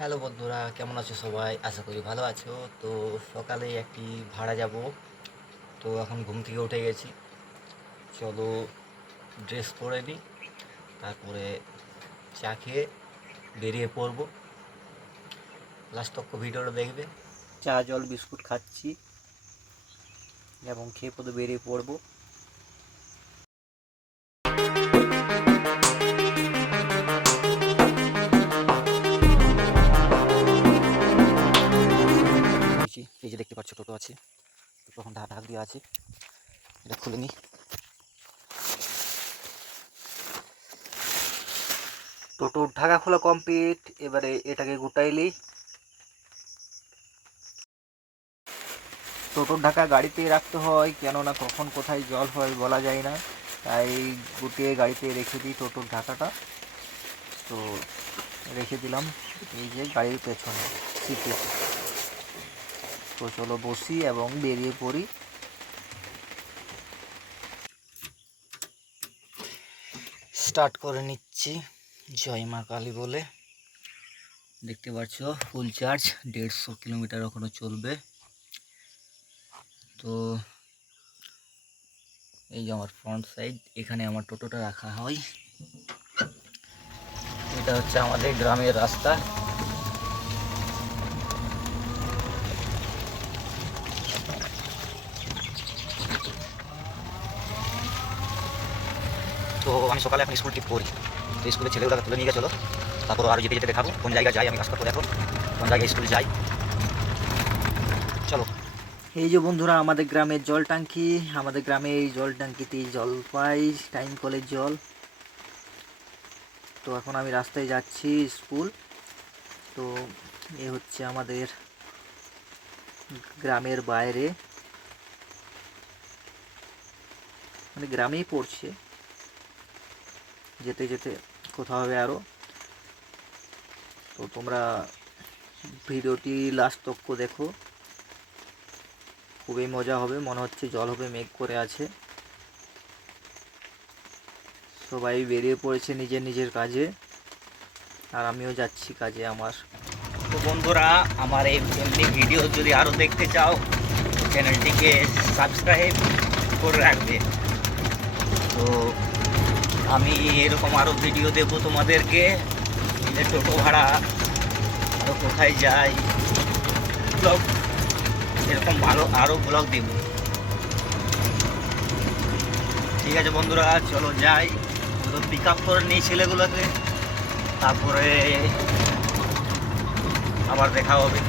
Hello বন্ধুরা, কেমন আছো সবাই? আশা করি ভালো আছো। তো সকালে একটি ভাড়া যাব। তো এখন ঘুম থেকে উঠে গেছি। চলো ড্রেস পরে নিই, তারপরে চা খেয়ে বেরিয়ে পড়বো। লাস্ট তক ভিডিওটা দেখবে। চা জল বিস্কুট খাচ্ছি এবং খেয়ে পরে বেরিয়ে পড়বো। এই যে দেখতে পাচ্ছ টোটো আছে, টোটো এখন ঢাক দিয়ে আছে, এটা খুলে নিই। টোটোর ঢাকা খোলা কমপ্লিট। এবারে এটাকে গুটাইলি। টোটোর ঢাকা গাড়িতেই রাখতে হয়, কেননা কখন কোথায় জল হয় বলা যায় না। তাই গুটিয়ে গাড়িতে রেখে দিই টোটোর ঢাকাটা। তো রেখে দিলাম এই যে গাড়ির পেছনে সিটে। তো চলো বসি এবং বেরিয়ে পড়ি। স্টার্ট করে নিচ্ছি জয় মা কালী বলে। দেখতে পাচ্ছ ফুল চার্জ, 150 কিলোমিটার এখনো চলবে। তো এই যে আমার ফ্রন্ট সাইড, এখানে আমার টোটোটা রাখা হয়। এটা হচ্ছে আমাদের গ্রামের রাস্তা। তো আমি সকালে এখন স্কুল ট্রিপ করি। তো স্কুলে ছেলেগুলোকে তুলে নিয়ে চলো, তারপর আরও যেতে যেতে দেখাবো কোন জায়গায় যাই। আমি কাজ করবো, দেখো কোন জায়গায় স্কুলে যাই। চলো। এই যে বন্ধুরা আমাদের গ্রামের জল ট্যাঙ্কি। আমাদের গ্রামে এই জল ট্যাঙ্কিতেই জল পাই, টাইম কলের জল। তো এখন আমি রাস্তায় যাচ্ছি স্কুল। তো এ হচ্ছে আমাদের গ্রামের বাইরে, মানে গ্রামেই পড়ছে, যেতে যেতে কোথাও হবে আরও। তো তোমরা ভিডিওটি লাস্ট তক দেখো, খুবই মজা হবে। মনে হচ্ছে জল হবে, মেঘ করে আছে। সবাই বেরিয়ে পড়েছে নিজের নিজের কাজে, আর আমিও যাচ্ছি কাজে আমার। তো বন্ধুরা, আমার এই এমনি ভিডিও যদি আরও দেখতে চাও, চ্যানেলটিকে সাবস্ক্রাইব করে রাখবে। তো আমি এরকম আরও ভিডিও দেবো তোমাদেরকে। টোটো ভাড়া, আরও কোথায় যাই, ব্লগ, এরকম ভালো আরও ব্লগ দেব। ঠিক আছে বন্ধুরা, চলো যাই। তো পিক আপ করে নিই ছেলেগুলোকে, তারপরে আবার দেখা হবে।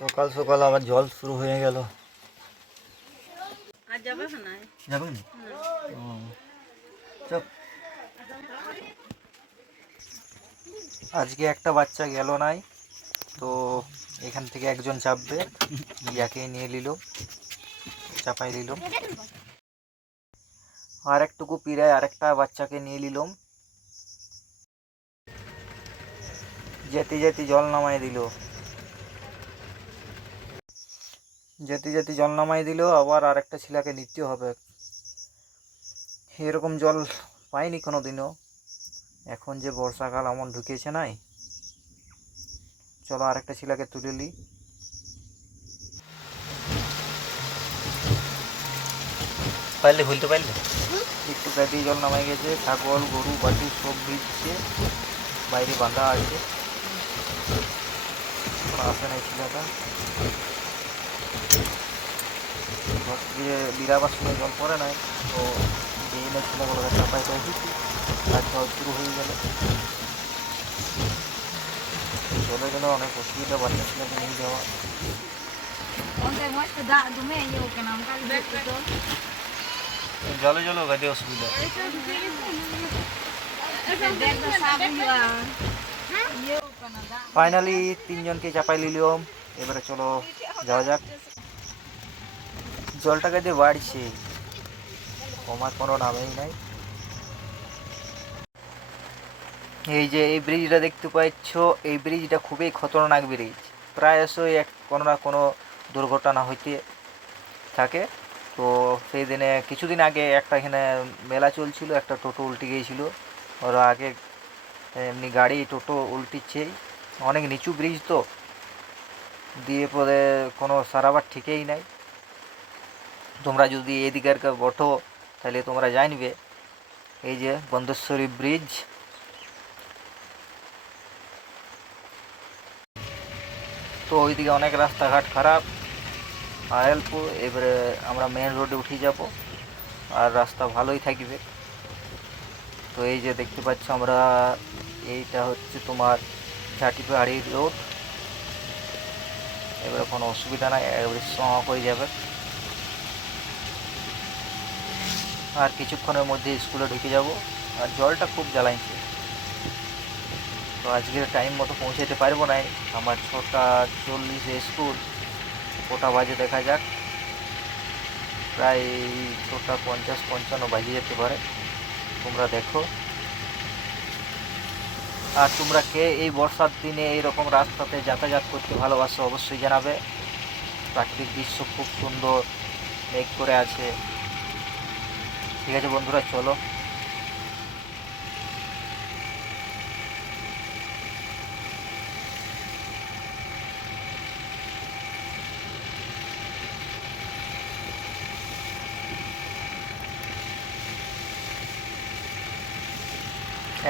সকাল সকাল আবার জল শুরু হয়ে গেল। আর যাবে না? যাবে না? চপ। আজকে একটা বাচ্চা গেল নাই, তো এখান থেকে একজন চাপবে, ইয়াকে নিয়ে নিল, চাপাই দিল। আর একটুকু পিড়ায় আরেকটা বাচ্চাকে নিয়ে নিলাম। যেতে যেতে জল নামাই দিল, যেতে যেতে জল নামাই দিল। আবার আরেকটা ছেলেকে নিতে হবে। এরকম জল পাইনি কোনো দিনও। এখন যে বর্ষাকাল এমন ঢুকেছে নাই, চলো আরেকটা ছেলেকে তুলে নিই। পারলে ভুলতে পারলে একটু গাড়ি জল নামাই গেছে, ছাগল গরু বাছুর সব ভিজছে, বাইরে বাঁধা আছে, আসে নাই ছেলেটা। ঘর দিয়ে বিরাবার সময় জল পড়ে নাই, তো যেই না ছেলেগুলোকে চাপাই করে দিচ্ছি, আর জল শুরু হয়ে গেল। জলের জন্য অনেক অসুবিধা, বাচ্চা ছেলেকে নিয়ে যাওয়া। জলে জলে গাড়ি অসুবিধা। ফাইনালি 3 জনকে চাপাই নিলাম। এবারে চলো যাওয়া যাক। জলটা গাড়ি বাড়ছে, কমার কোনো নামেই নাই। এই যে এই ব্রিজটা দেখতে পাচ্ছ, এই ব্রিজটা খুবই খতরনাক ব্রিজ। প্রায়শই কোনো না কোনো দুর্ঘটনা হইতে থাকে। তো সেই দিনে কিছুদিন আগে একটা এখানে মেলা চলছিল, একটা টোটো উল্টে গিয়েছিল। ওরা আগে এমনি গাড়ি টোটো উল্টিছেই, অনেক নিচু ব্রিজ তো, দিয়ে পরে কোনো সারাবার ঠিকই নাই। তোমরা যদি এদিকের বঠো তাহলে তোমরা জানবে। এই যে বন্দেশ্বরী ব্রিজ, তো ওইদিকে অনেক রাস্তাঘাট খারাপ আয়েলপুর। এবারে আমরা মেন রোডে উঠে যাব, আর রাস্তা ভালোই থাকবে। তো এই যে দেখতে পাচ্ছ আমরা, এইটা হচ্ছে তোমার ঝাটিপাহাড়ি রোড। এবারে কোনো অসুবিধা নাই, এবারে সঙ্গ হয়ে যাবে। আর কিছুক্ষণের মধ্যে স্কুলে ঢুকে যাব। আর জলটা খুব জ্বালাইছে, তো আজকের টাইম মতো পৌঁছাতে পারবো না। আমার 6:40 স্কুল, কটা বাজে দেখা যাক। প্রায় 6:50-55 বাজে যেতে পারে, তোমরা দেখো। আর তোমরা কে এই বর্ষার দিনে এইরকম রাস্তাতে যাতায়াত করতে ভালোবাসো অবশ্যই জানাবে। প্রাকৃতিক দৃশ্য খুব সুন্দর, মেঘ করে আছে। ঠিক আছে বন্ধুরা, চলো।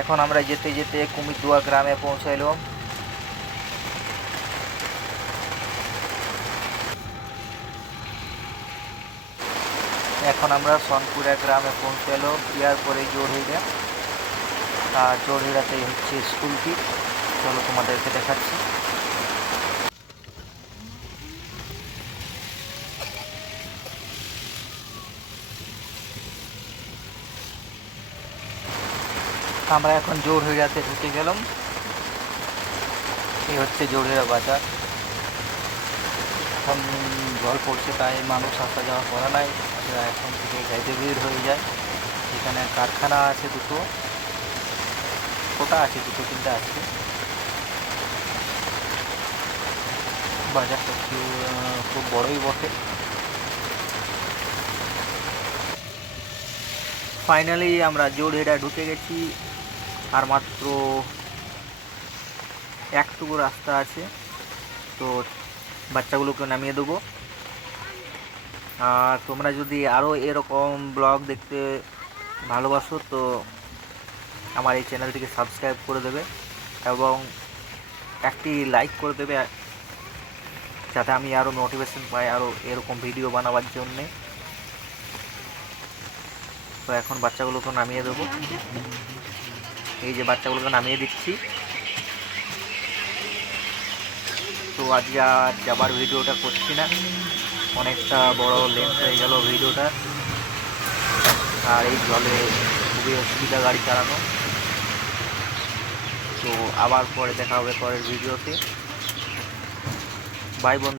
এখন আমরা যেতে যেতে কুমিরদুয়া গ্রামে পৌঁছাইলাম। এখন আমরা সোনপুরা গ্রামে পৌঁছাইলাম, ইয়ার পরে জোরহিরা। আর জোরহিরাতেই হচ্ছে স্কুলটি, চলো তোমাদেরকে দেখাচ্ছি। আমরা এখন জোরহিরাতে ঢুকে গেলাম। এই হচ্ছে জোরহিরা বাজার। এখন জল পড়ছে তাই মানুষ আসা যাওয়া করে নাই, এখন থেকে গাড়িতে ভিড় হয়ে যায়। এখানে কারখানা আছে দুটো, ছোটা আছে, দুটো তিনটা আছে। বাজারটা খুব বড়ই বটে। ফাইনালি আমরা জোরহিরা ঢুকে গেছি, আর মাত্র একটুকু রাস্তা আছে। তো বাচ্চাগুলোকে নামিয়ে দেবো। আর তোমরা যদি আরও এরকম ব্লগ দেখতে ভালোবাসো তো আমার এই চ্যানেলটিকে সাবস্ক্রাইব করে দেবে এবং একটি লাইক করে দেবে, যাতে আমি আরও মোটিভেশন পাই আরও এরকম ভিডিও বানাবার জন্যে। তো এখন বাচ্চাগুলোকে নামিয়ে দেবো। এই যে বাচ্চাগুলোকে নামিয়ে দিচ্ছি। তো আজকে আর যাবার ভিডিওটা করছি না, অনেকটা বড় লেন্থ হয়ে গেল ভিডিওটা। আর এই জলে খুবই অসুবিধা গাড়ি চালানো। তো আবার পরে দেখা হবে পরের ভিডিওতে। বাই বন্ধু।